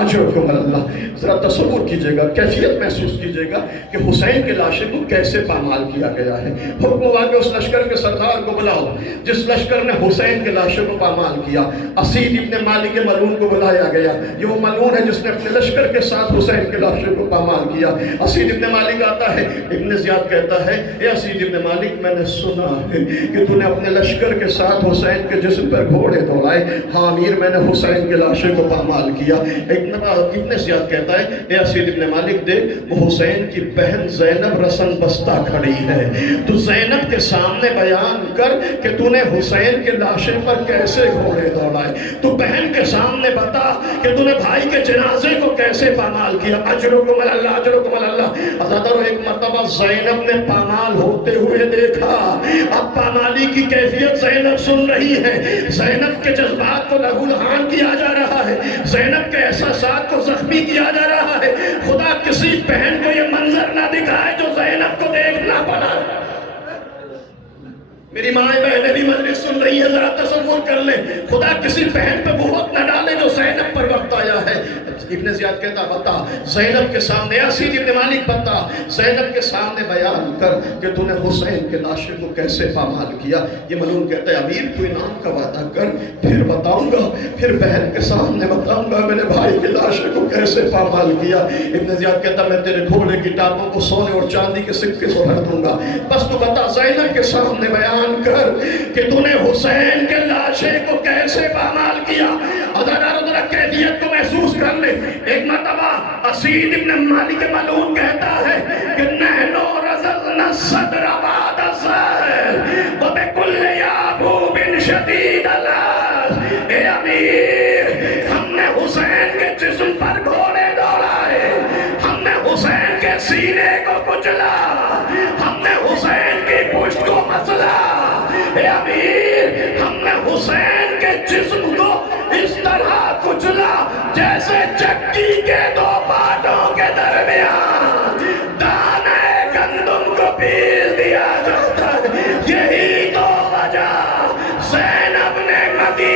اجرکم اللہ، ذرا تصور کیجئے گا، کیفیت محسوس کیجئے گا کہ حسین کے لاشے کو کیسے پامال کیا گیا ہے۔ حکم ہوا کہ اس لشکر کے سردار کو بلاؤ جس لشکر نے حسین کے لاشے کو پامال کیا۔ اسید ابن مالک ملعون کو بلایا گیا، یہ وہ ملعون ہے جس نے اپنے لشکر کے ساتھ حسین کے لاشے کو پامال کیا۔ اسید ابن مالک آتا ہے، ابن زیاد کہتا ہے اے اسید ابن مالک میں نے سنا ہے کہ تو نے اپنے لشکر کے ساتھ حسین کے جسم پر گھوڑے دوڑائے۔ ہاں امیر، میں نے حسین کے لاشے کو پامال کیا۔ ابن زیاد کہتا ہے اے اسید ابن مالک دیکھ، وہ حسین کی بہن زینب رسن بستہ کھڑی ہے، تو زینب کے سامنے بیان کر کہ تو نے حسین کے لاشے پر کیسے گھوڑے دوڑائے، تو بہن کے سامنے بتا کہ تو نے بھائی کے جنازے کو کیسے پامال کیا۔ اجرکم اللہ، اجرکم اللہ۔ عزیزانو ایک مرتبہ زینب نے پامال ہوتے ہوئے دیکھا، اب پامالی کی کیفیت زینب سن رہی ہے، زینب کے جذبات کو لہو لہان کیا جا رہا ہے، زینب کے احساسات کو زخمی کیا جا رہا ہے۔ خدا کسی بہن کو یہ منظر نہ دکھائے جو زینب کو دیکھنا پڑا۔ میری مائیں بہنیں بھی مجلس سن رہی ہیں، ذرا تصور کر لیں، خدا کسی بہن پہ بہت نہ ڈالے جو زینب پر وقت آیا ہے۔ ابن زیاد کہتا بتا زینب کے سامنے، اسید ابن مالک بتا زینب کے سامنے بیان کر کہ تو نے حسین کے لاشے کو کیسے پامال کیا۔ یہ ملعون کہتا ہے امیر تو انعام کا وعدہ کر، پھر بتاؤں گا، پھر بہن کے سامنے بتاؤں گا میں نے بھائی کے لاشے کو کیسے پامال کیا۔ ابن زیاد کہتا میں تیرے گھوڑے کی ٹانگوں کو سونے اور چاندی کے سکے سے بھر دوں گا، بس تو بتا زینب کے سامنے بیان کر کہ تو نے حسین کے لاشے کو کیسے پامال کیا۔ ذرا کیفیت کو محسوس کر لے۔ ایک مرتبہ اسید ابن مالک ملعون کہتا ہے کہ نحنو رزقنا الصدر بعد الظہر وبکل یعقوب شدید الاس۔ اے امیر، ہم نے حسین کے جسم پر گھوڑے دوڑائے، ہم نے حسین کے سینے کو کچلا، ہم نے حسین کی پشت کو مسلا۔ اے امیر، ہم نے حسین کے جسم کو اس طرح کچلا جیسے چکی کے دو پاٹوں کے درمیان دانے گندم کو پیس دیا جاتا ہے۔ یہی تو وجہ زینب نے مدینہ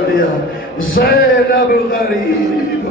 کر دیا زینب غریب